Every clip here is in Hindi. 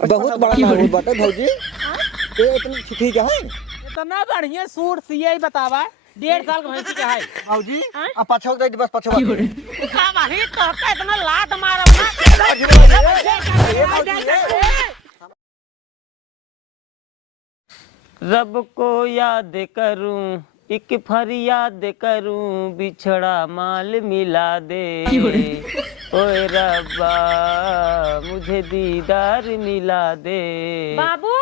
बहुत बड़ा नाम बाटे भौजी। ये इतनी ठीक है इतना बढ़िया सूट सिए बतावा 1.5 साल का भैंसी का है भौजी। अब पछो दे बस पछो का भाई तो का इतना लात मारब ना रब को याद करूं एक फरियाद करूं बिछड़ा माल मिला दे ओए रब्बा मुझे दीदार मिला दे। बाबू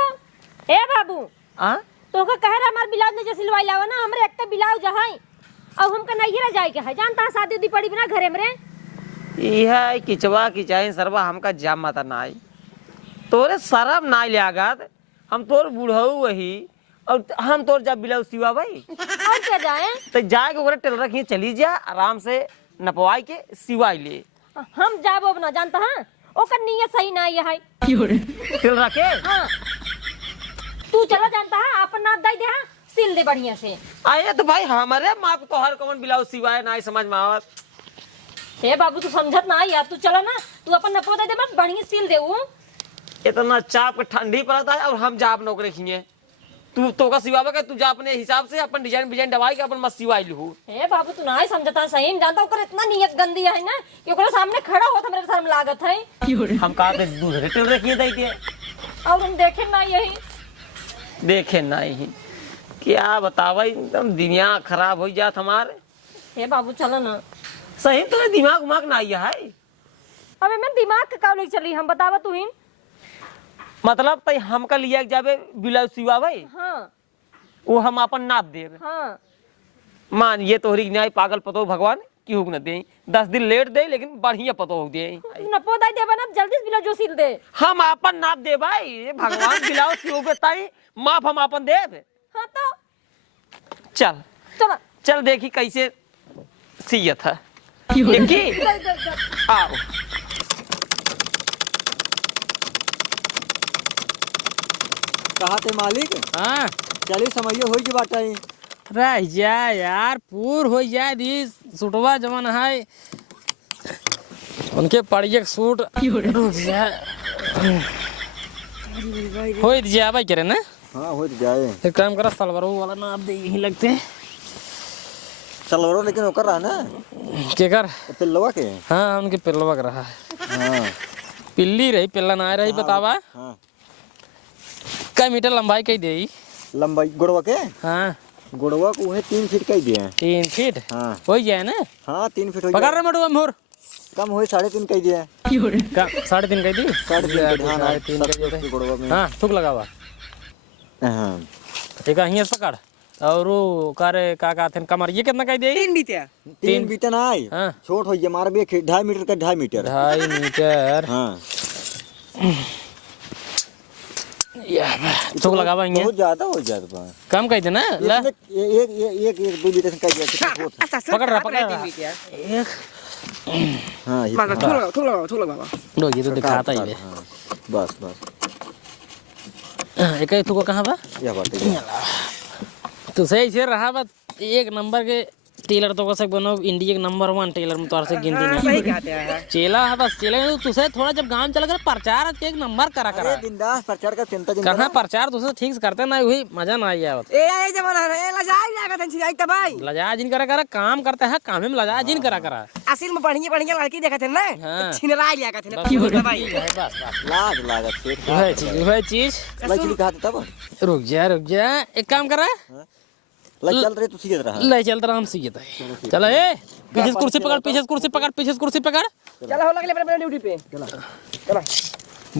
ए बाबू आ तो का कह रहा हमार ब्लाउज ने जो सिलवाई लावा ना हमरे एक ब्लाउज है अब हमका नहीं जाए के है जानता शादी उदी पड़ी बिना घरे में यह किचवा किचाई सरवा हमका जाम माता ना आई तोरे शरम ना लियागत हम तोर बुढ़ऊ वही और हम तोर जब ब्लाउज सिवा भाई और क्या जाए तो जाके ओकरा टेलर के चली जा आराम से नपवाई के सिवाई ले हम जाबो ना जानता है ओकर नियत सही ना है टेलर के हां तू चला जानता है अपन नाप दे दे सिल दे बढ़िया से आए तो भाई हमारे माप तो हर कौन ब्लाउज सिवाए ना समझ में आवत हे बाबू तू समझत ना यार तू चला ना तू अपन नपो दे मत बढ़िया सिल दे वो इतना चाप के ठंडी पड़ता है और हम जाप नौकरी खिए तू तो का सिवावे के तू जा अपने हिसाब से अपन डिजाइन दवाई के अपन मत सिवाई लू। हे बाबू तू ना समझता सही जानता ओकर इतना नियत गंदी है ना कि ओकर सामने खड़ा होत हमरे शर्म लागत है हम कहा थे दूसरे टेलर रखिए दैते और हम देखे ना यही देखे नहीं क्या बतावा एकदम दुनिया खराब हो जात हमारे। हे बाबू चलो ना सही तो दिमाग उमाग ना आया है अबे मैं दिमाग के काव लेके चली हम बतावा तू ही मतलब तई हमका लिया जाबे ब्लाउज सिवावे हां वो हम अपन नाप देबे हां मान ये तोहरी न्याय पागल पतो भगवान की हुक न दे 10 दिन लेट दे लेकिन बढ़िया पतो हो दे नपो दाई देबा ना जल्दी ब्लाउज जो सिल दे हम अपन नाप दे भाई भगवान ब्लाउज सियोगे ताई माप हम अपन देबे। हां तो चल चला चल देखी कैसे सियत है देखी आओ कहा थे मालिक। हाँ चलिए समझिए हो जी बात आई रह जा यार पूर हो जाए दी सूटवा जमन है उनके पड़िए सूट रुक जा हो जा भाई करे ना। हाँ हो जाए एक काम करा सलवारों वाला ना आप दे यही लगते हैं सलवारों लेकिन वो कर रहा ना के कर पिल्लवा के। हाँ उनके पिल्लवा कर रहा है हाँ पिल्ली रही पिल्ला ना रही बतावा हाँ कई मीटर लंबाई कई दे लंबाई गुड़वा के। हाँ गुड़वा को है 3 फीट का ही दिए 3 फीट हाँ हो जाए ना। हाँ 3 फीट हो पकड़ जाए रहे मटुआ मोर कम हो 3.5 का ही दिए 3.5 कई दी 3.5 हाँ 3.5 की गुड़वा में। हाँ थूक लगावा हाँ एक हियर पकड़ और वो करे का कहते हैं कमर ये कितना कह दे 3 बीता ना आई हाँ छोट हो गया मार भी 2.5 मीटर का 2.5 मीटर 2.5 मीटर हाँ थूक लगावा हियर बहुत ज्यादा हो जाता है कम कह देना ला एक 2 बीता का दिया पकड़ रहा एक हाँ ये थूक लगावा लो ये तो दिखाता ही है बस बस एक ही थूक कहाँ बा यह बात है तो सही से रहा बा एक नंबर के टेलर तो कसक बनो इंडिया के नंबर 1 टेलर में तोर से गिनती नहीं सही कहते हैं चेला है बस चेला तो तुसे थोड़ा जब गांव चला कर प्रचार एक नंबर करा अरे बिंदास प्रचार का चिंता कहां प्रचार तुसे ठीक से करते ना वही मजा ना आई आवत ए जमाना ए लजाई जागा तन छिलाई त भाई लजा जिन करा काम करते हैं काम में लजा जिन करा असल में बढ़िया लड़की देखत है ना हाँ। छिनलाई लिया कहते हैं भाई बस लाज लागत फिर वह चीज लचली कहा तब रुक जा एक काम करा चल रहे तू सीधे रहा ले चल रहा हम सीखता है चलो ए पीछे से कुर्सी पकड़ चला हो लगले अपने ड्यूटी पे चला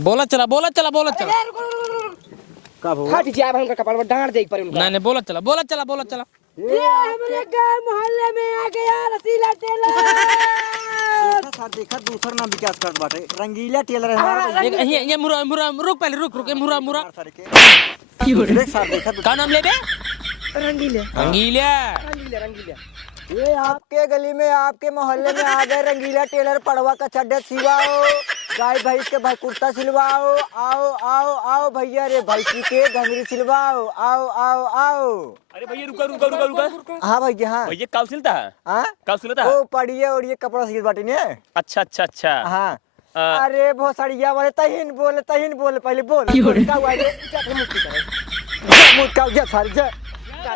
बोला चला कब हो फट जाए भाई उनका कपाल में डांट दे पर उनका नहीं बोला चला ये हमारे गांव मोहल्ले में आ गया रसीला टेलर सर देखा दूसरा नाम विकास कर बाटे रंगीला टेलर है हमारा ये मुरा रुक पहले रुक ये मुरा देख सर देखा का नाम ले बे रंगीला ये आपके गली में आपके मोहल्ले में आ गए रंगीला टेलर पड़वा का चड्डा सिलवाओ गाय भैंस के भाई कुर्ता सिलवाओ आओ आओ आओ भैया रे भैंसी के घंगरी सिलवाओ आओ आओ आओ। अरे भैया रुका हाँ भैया हाँ भैया कब सिलता है हाँ कब सिलता है ओ पड़िए और ये कपड़ा सिल बाटी ने अच्छा हाँ अरे भोसड़िया वाले तहीन बोले पहले बोल क्या हुआ रे मुझका जा सारी जा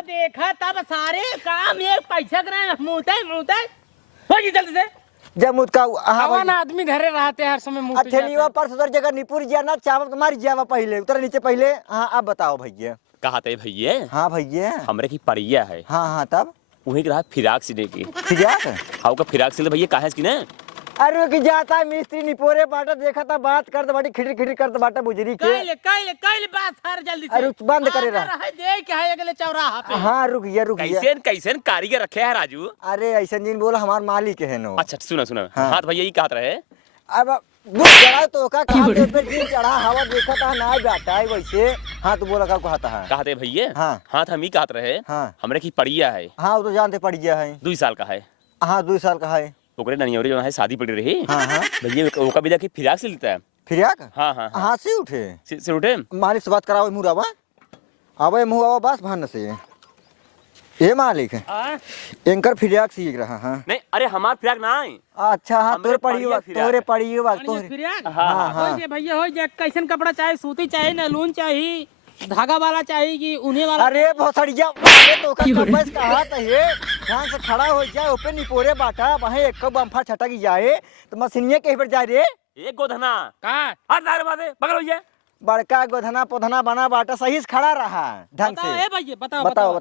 देखा तब सारे काम एक पैसा करे मुँहते हो जी जल्दी से। जब मुझका हवन आदमी घरे रहते हैं हर समय मुँह अठेलिया पर उधर जगह निपुर जाना चावल तुम्हारी जावा पहले उतर नीचे पहले। हाँ अब बताओ भैया। कहा थे भैया हाँ भैया हमरे की पड़िया है हाँ तब उन्हीं के रहा फिराक सिले की फिराक हाउ का फिराक सिले भैया कहा है इसकी ना। अरे कि जाता मिस्त्री निपोरे बाटा देखा था बात करते बाटी खिटी करते बाटा बुजरी के काइले बात सर जल्दी से। अरे बंद करे रहा देख है अगले चौराहा पे। हाँ रुक गया कैसे कारीगर रखे है राजू। अरे ऐसा दिन बोला हमार मालिक है नो। अच्छा सुना हाँ। हाँ तो भैया ये कहा रहे अब बुक चढ़ा तो का कहा पे दिन चढ़ा हवा देखा था ना जाता है वैसे। हाँ तो बोला का कहता है कहा थे भैया हाँ हाँ हम ही कहते रहे हाँ हमरे की पड़िया है। हाँ वो तो जानते पड़ गया है 2 साल का है। हाँ 2 साल का है। ओकरे ननियोरे जो है शादी पड़ी रही हाँ भैया ओका भी देखी फिराक सिलता है फिराक हाँ हाँ से उठे से उठे मालिक से बात कराओ मुरावा आवे मुँह आवा बस भान से ये मालिक है एंकर फिराक सीख रहा। हाँ नहीं अरे हमार फिराक ना है। अच्छा हाँ हमरे तोरे पड़ी हाँ भैया हो जाए कैसन कपड़ा चाहे सूती चाहे नैलून चाहिए धागा वाला चाहिए कि उन्हें वाला। अरे भोसड़िया वाले तो का बस कहा था ये ध्यान से खड़ा हो जाए ऊपर निपोरे बाटा वहीं एक बम्फा छटक जाए तो मशीनिया कहीं पर जाए रे एक गोधना कहाँ हर दार बाते पकड़ो भैया बड़का गोधना पोधना बना बाटा सही से खड़ा रहा ढंग से। भैया बताओ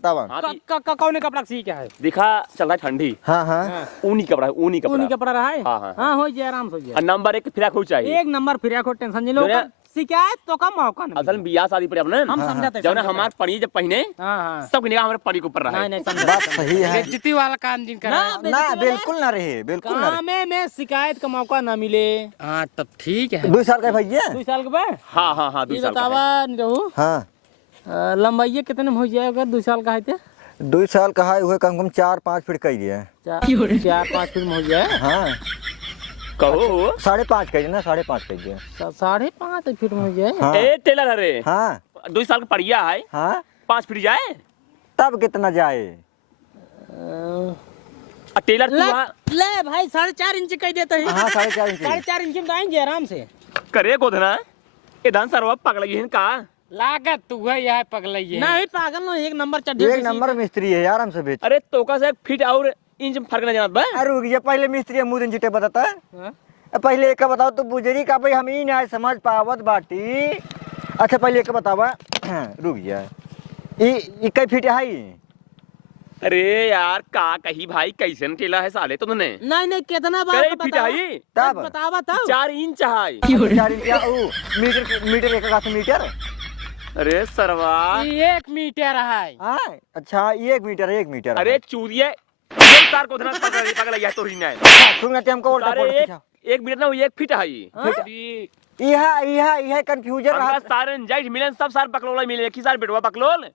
कौन कपड़ा सी क्या है दिखा चल रहा है ठंडी हाँ ऊनी कपड़ा ऊनी कपड़ा रहा है। हाँ हो जाए आराम से हो जाए। नंबर 1 फिराक हो चाहिए एक नंबर फिर को टेंशन नहीं लो शिकायत तो का मौका नहीं। असल में बियाह शादी पड़े अपने हम समझाते जब ना हमारे पड़ी जब पहने सब निगाह हमारे पड़ी के ऊपर रहा है। बात सही है बेइज्जती वाला काम जिन कर ना बिल्कुल ना रहे बिल्कुल ना रहे। में शिकायत का मौका ना मिले। हाँ तब ठीक है 2 साल का भैया 2 साल के बाद। हाँ 2 साल बतावा रहू हाँ लंबाई कितने में हो जाएगा 2 साल का है तो 2 साल का है वह कम 4-5 फीट का ही है 4-5 फीट में हो जाए। हाँ कहो 5.5 कही ना 5.5 कही 5.5 फीट में हो जाए। हाँ ए टेलर अरे हाँ 2 साल का पड़िया है हाँ 5 फीट जाए तब कितना जाए टेलर ले भाई 4.5 इंच कह देते हैं। हाँ 4.5 इंच 4.5 इंच में आएंगे आराम से करे गोधना ये धान सरवा पकड़ लगी है का लागत तू है यार पगला ये नहीं पागल ना एक नंबर चढ़े एक नंबर मिस्त्री है यार हमसे बेच। अरे तोका से 1 फीट और इंच में फर्क नहीं जानत बा। अरे रुक जा पहले मिस्त्री मुंह दिन चिटे बताता है पहले एक बताओ तो बुजरी का भाई हम ही ना समझ पावत बाटी। अच्छा पहले एक बतावा रुक जा ई कई फीट है अरे यार का कही भाई कैसे टेलर है साले तुमने नहीं कितना बार फीट है तब बतावा था 4 इंच है 4 इंच क्या ओ मीटर एक का मीटर। अरे सरवा 1 मीटर है। हाँ अच्छा 1 मीटर अरे चूरिये तार को पकड़ लिया तो ही नहीं सुन ना हमको उल्टा पड़ 1 मीटर ना 1 फीट है यह कंफ्यूजन रहा सारे जाइट मिलन सब सार पकलोला मिले की सार बेटवा पकलोल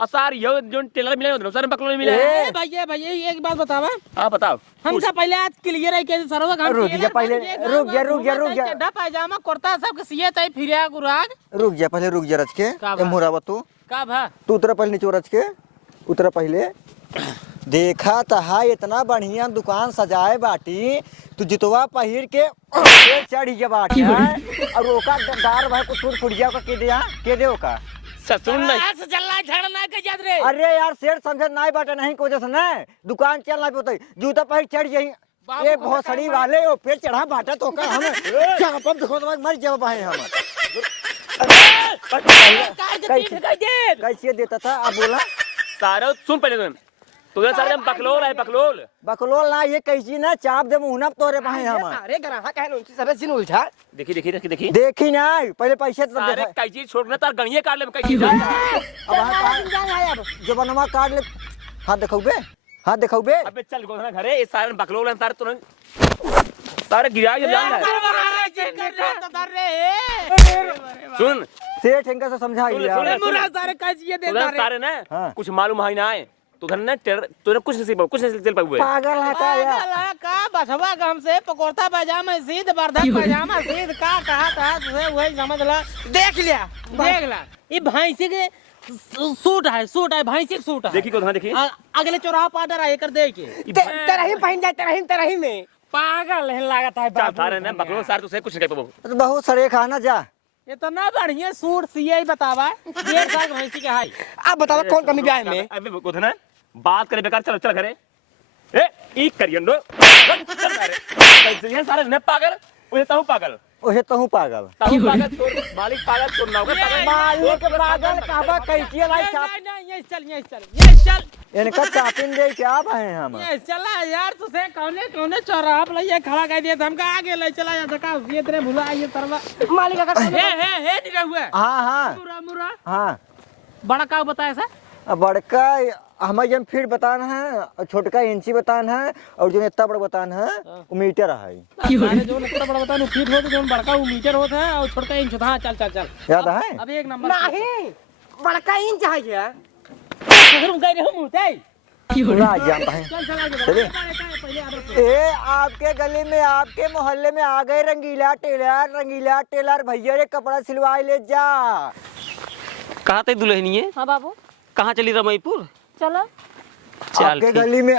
और सार यो जो टेलर मिले उधर सारे पकलोल मिले भैया एक बात बतावा। हां बताओ हमसे पहले आज क्लियर है कैसे सरवा काम रुक जा पहले रुक जा चड्डा पायजामा कुर्ता सब के सिए तय फिरिया गुराग रुक जा पहले रुक जा रच के ए मुरावा तू का भा तू उतरा पहले नीचे रच के उतरा पहले देखा तहा इतना बढ़िया दुकान सजाए बाटी तू जितवा पहिर के चढ़ी जा बाटी और ओका दार भाई को टूट फुट का के दे ओका ससुर नहीं से चलना झड़ना के याद रे। अरे यार शेर समझ नहीं बाटे नहीं को जैसे नहीं दुकान चलना पे जूता पहिर चढ़ जाई ए भोसड़ी वाले ओ पे चढ़ा बाटा तो का हम चापम देखो तो मर जाओ भाई हम कैसे देता था अब बोला सारा सुन पहले तुम सारे बकलोल है बकलोल ना ये कैसी ना चाप दे मुंह तोरे भाई हम अरे ग्राहक कहे उनकी सरस सिन उलझा देखी ना पहले पैसे तो सारे देखा कैची छोड़ना तार गणिये काट ले कैची अब जो बनवा काट ले हाथ देखो बे अबे चल गोधना घरे ये सारे बकलोल हैं तार तुरंत सारे गिरा के जान सुन सेठ इनका से समझा लिया सारे ना कुछ मालूम है ना है तो घर ना तूने कुछ नहीं चल पाए पागल है का यार का बसवा का हमसे पकोड़ता पायजामा सीध बर्धक पायजामा सीध का कहा था तुझे वही समझ ला देख ला ये भैंसी के सूट है भैंसी सूट है देखी को देखी अगले चौराहा पादर आए कर दे के तेरा ही पहन जाए तेरा ही में पागल है लागत है चल थारे ने बकलोल सार तुसे कुछ नहीं कह पाबो तो बहुत सरे खाना जा। इतना बढ़िया सूट सिए ही बतावा 1.5 साल के भैंसी के हाई। आप बताओ कौन कमी ब्याह में? अबे को ना बात करे बेकार चल चल घरे ए ई करियंडो ये सारे ने पागल ओए ताऊ पागल ओहे तो हूँ पागल। ताऊ पागल तोर मालिक पागल तोर नौकर पागल मालिक पागल कहबा कैटिया लाई चाप नहीं ये चल इनका चापिन दे क्या भाई हम। ये चला यार तुसे कौने चौराहा पे ये खड़ा कर दिया हमका आगे ले चला जा सका ये तेरे भुला ये तरवा मालिक का हे नहीं हुआ हाँ हाँ मुरा हाँ। बड़ा का बताया सा अब बड़का हमें जन फीट बताना है और छोटका इंची बताना है और जो इतना बड़ा बताना है वो मीटर है। सारे जो इतना बड़ा बताओ फीट होते जो बड़का वो मीटर होता है और छोटका इंच होता है। चल याद है? अब एक नंबर नहीं बड़का इंच है ये। हम गए हम होते पूरा जानता है। चल आगे चलिए। पहले आदर ए आपके गली में आपके मोहल्ले में आ गए रंगीला टेलर भैया रे कपड़ा सिलवाई ले जा। कहाँ थे दुल्हनी है? हाँ बाबू कहाँ चली रमईपुर? चलो चल आपके ठीक। गली में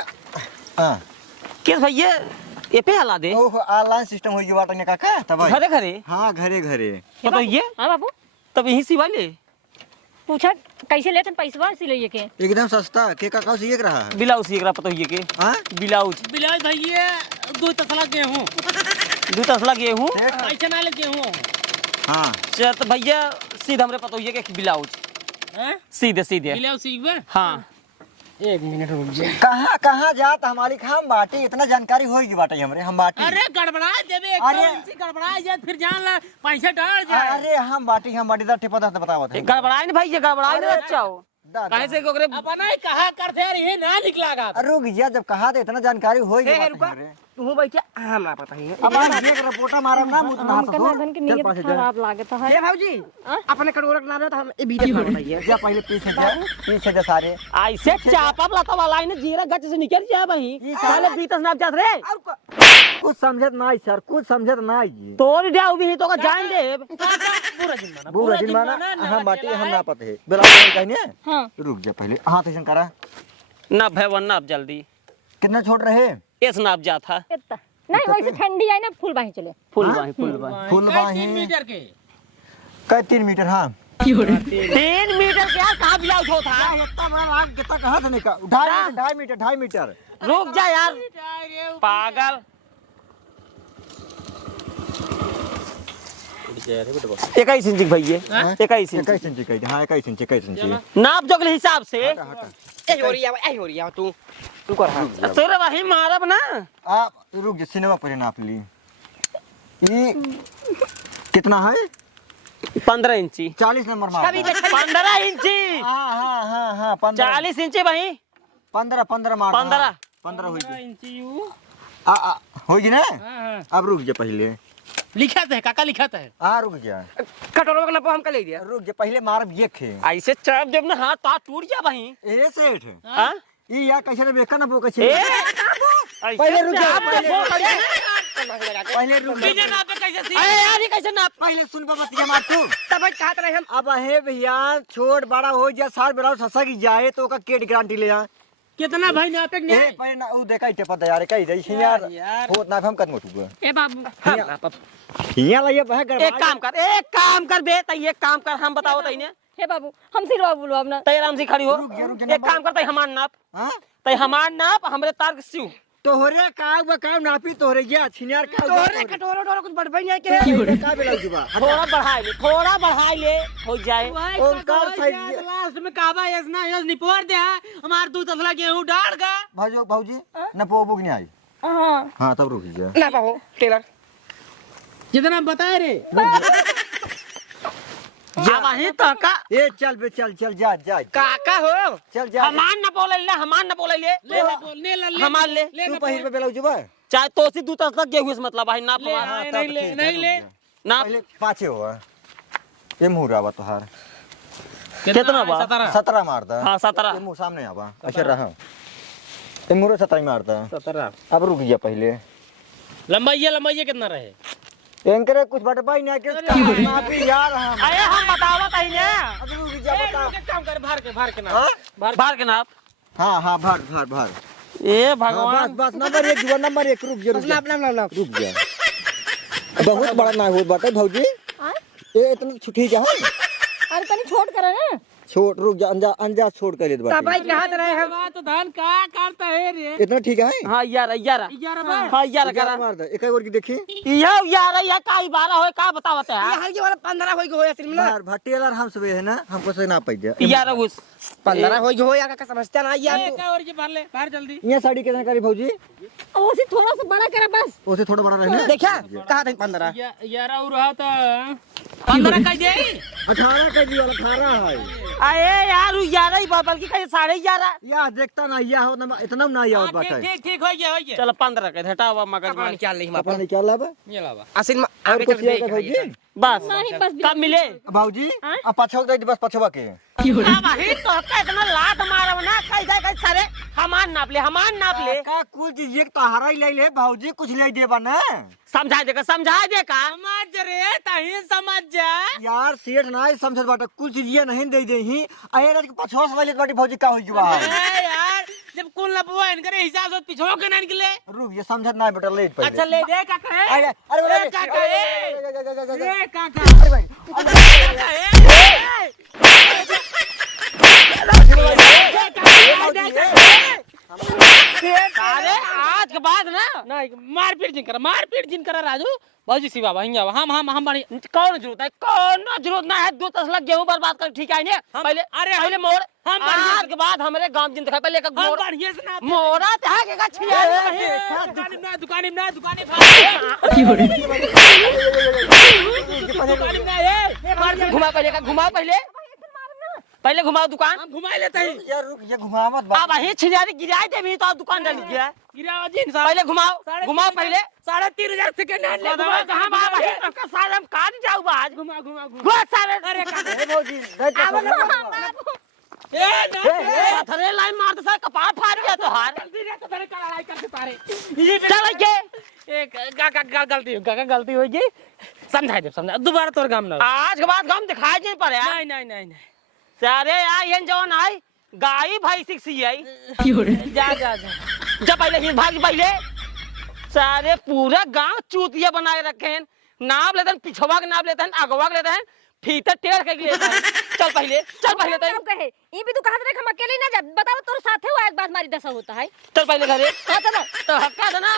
हाँ किस भैया ये पे हला दे ओह ऑनलाइन सिस्टम हो गया बाटने का क्या तब घरे घरे हाँ घरे घरे तो ये हाँ बाबू तब यही सिवा ले पूछा कैसे लेते पैसा सिलैये के? एकदम सस्ता के का ये रहा है ब्लाउज सीख रहा पता ये के हाँ ब्लाउज बिलाज भैया 2 तसला गेहूं 2 तसला गेहूं ऐसे ना ले गेहूं हाँ चल तो भैया सीधा हमरे पता ये के ब्लाउज हैं सीधे बिलाज सीखबे। हाँ 1 मिनट रुक जा। कहाँ जात हमारी हम बाटी इतना जानकारी होगी बाटे हमरे हम बाटी अरे गड़बड़ा देबे अरे। एकदम गड़बड़ा जाए फिर जान ला पैसा डाल जाए। अरे हम बाटी दा ठेपा दा बताओ गड़बड़ाई नहीं भैया गड़बड़ाई नहीं अच्छा हो काहे से ओकरे अपना ही कहा करते यार ये ना निकला गा। रुक जा जब कहा तो इतना जानकारी होगी तू बैठे हमरा पता ही है। अब हम एक रिपोर्टर मारब ना मुंह ना हमका नादन के नियत खराब लागत है। ये भाऊजी अपने कटोरक ना तो हम ए वीडियो बना रही है। जा पहले पीछे जा सारे ऐसे चापा लता वाला है ना जीरा गच से निकल जाए भाई साले बीतस नाप जात रे कुछ समझत ना सर कुछ समझत ना जी तोर डा भी तो का जान दे बुरा दिन माना हम बाटी हम ना पते है बिलाव कहने हाँ रुक जा पहले हाथ ऐसे करा ना भवन नाप जल्दी कितना छोड़ रहे इस नाप जा था इतना नहीं वैसे ठंडी आई ना फूल बाही चले फुल बाही फुल 3 बाही मीटर के का 3 मीटर हाँ 3 मीटर क्या कहाँ ब्लाउज होता है इतना बड़ा राग कितना कहा था निका 2.5 मीटर रुक जा यार पागल 21 इंच भैया 21 इंच 21 इंच कही हाँ 21 इंच नाप जोगले हिसाब से ए हो रही है तू कर हां। तोरे वही मारब ना आप रुक जा सिनेमा पर नाप ली ये कितना है 15 इंची 40 नंबर मार 15 इंची हाँ 40 इंची भाई 15 मार 15 होगी इंची यू होगी ना हां अब रुक जा पहले लिखा है काका लिखा है। रुक जा कटोरक ना हम कर ले दिया। रुक जा पहले मारब ये खे ऐसे चाप जब ना हाथ ता टूट जा भाई ए सेठ हां ये या कैसे बेका ना बोका छे ए पहले रुक जा पहले रुक जा बिना नापे कैसे सी अरे यार ये कैसे नाप पहले सुन बा बतिया मार तू तब कहा था हम अब है भैया छोट बड़ा हो जा सार बड़ा ससा की जाए तो का केट गारंटी ले जा कितना भाई नापे ए नहीं पहले ना उ देखा टे पता यार कई रही यार होत ना हम कदम उठू ए बाबू हिया लइए बह गड़बड़ एक काम कर बे तई एक काम कर हम बताओ तई ने हे बाबू हम सिलवा बोलो अब ना तई आराम से खड़ी हो रुक जा, एक काम कर तई हमार नाप हां तई हमार नाप हमरे तार के सिउ तोहरे का बका नापी तोहरे जा छिनियार का तोरे कटोरा कुछ बढ़ नहीं है के का बेला जुबा थोड़ा बढ़ाई ले हो जाए ओंकार साइड लास्ट में काबा यस ना यस निपोर दे हमार 2 तसला गेहूं डाल गा भौजी न पोबुक नहीं आई हाँ हां तब रुक जा ना पाओ टेलर जितना बताए रे अब ही तो का ए चल बे चल जा काका हो चल जा हमार न बोले ले बोलने ले हमार ले तू पहिर पे बेला जुबा चाहे तो सी 2 तक गेहूं इस मतलब भाई नाप ले हमार नहीं ले नाप पहले पाछे हो ये मुहरा बा तोहार कितना बा 17 मार दा हां 17 ये मुंह सामने आवा अच्छा रहा ये मुहरा 17 मार दा 17 अब रुक जा पहले लंबाई कितना रहे एंकरे कुछ बटबाई ना के नापी यार हम अरे हम बतावा तई ने अब रुक जा बता काम कर भार के बाहर के नाप हां भर ए भगवान बस नंबर 1 जुआ नंबर 1 रुक जा रुक जा बहुत बड़ा ना हो बाटे भौजी हाँ? ये इतना ठीक है अरे तनी छोड़ कर ना छोड़ रुक जा अंजा छोड़ कर लेत बाटे कहाँ रहे हम तो धान का करता है रे इतना ठीक है हाँ यार यार 11 बार हाँ यार करा मार दे एक और की देखी यह यार यह का 12 होए का बतावते है हल्के वाला 15 होई हो असली में ना यार भटेलर हम सब है ना हमको से ना पाई दे यार उस 15 होई हो या का समझता ना यार एक और ये भर ले बाहर जल्दी ये साड़ी कितना करी भौजी उसी थोड़ा सा बड़ा करा बस उसे थोड़ा बड़ा रहना देखा कहा था 15 11 और रहा था 15 कह दे 18 के जी वाला 18 है अरे यार 11 ही बल्कि कहीं 11.5 या देखता ना या हो ना इतना ना या होत बाटे ठीक ठीक हो गया चलो 15 के हटावा मगज में क्या नहीं अपना नहीं क्या लाभ ये लावा असल में और आगे कुछ चल ये देख भौजी बस नहीं बस कब मिले भौजी अब पछवा दे बस पछवा के अब ही तो का इतना लात मारब ना कई जाए कई सारे हमान नाप ले का कुछ चीज एक तो हरा ही ले ले भौजी कुछ ले देबा ना समझा दे का समझ रे तही समझ जा यार सेठ ना ही समझत बाटे कुछ चीज ये नहीं दे दे ही अरे के पछवा से ले बाटे भौजी का होई जुआ ए यार जब कुल लपवा इनके हिसाब से पिछो के ना निकले रुक ये समझत ना बेटा ले पहले अच्छा ले दे काका है अरे अरे ए काका ए ए काका अरे भाई अरे आज के बाद ना नहीं मारपीट जिन करा राजू बाबूजी शिवा भैया हम बड़ी कौन जरूरत ना है 2 तसला गेहूं बर्बाद कर ठीक है ने पहले पहले मोड़ हम आज के बाद हमारे गांव जिन दिखा पहले का हम मोड़ बढ़िया से ना मोड़ा था के का छिया दुकान में घुमा पहले घुमाओ दुकान हम घुमा लेते हैं यार रुक ये घुमा मत अब ही छियारी गिराए दे भी तो आप दुकान डाल लीजिए गिरावा जी पहले घुमाओ पहले 3,500 सेकंड है ले घुमाओ कहां बाबा ही तो सारे हम काट जाऊ आज घुमा सारे अरे ए भौजी ए ना पत्थरे लाइन मार दे सारे कपार फाड़ गया तो हार जल्दी रे तो तेरे का लड़ाई करते तारे चल के एक गागा गलती हो गई समझा दोबारा तोर काम ना आज के बाद गांव दिखाई नहीं पड़े नहीं सारे यार ये जौन आई गाई भैंसी सी आई जा जब पहले ही भाग पहले सारे पूरा गांव चूतिया बनाए रखे हैं नाप लेते हैं पिछवा के नाप लेते हैं अगवा के लेते हैं फीता टेढ़ के लेते हैं चल पहले हम कहे ये भी तू कहा था हम अकेले ना जा बताओ तोर साथे हुआ एक बात मारी दशा होता है चल पहले घरे हां चलो तो हक्का देना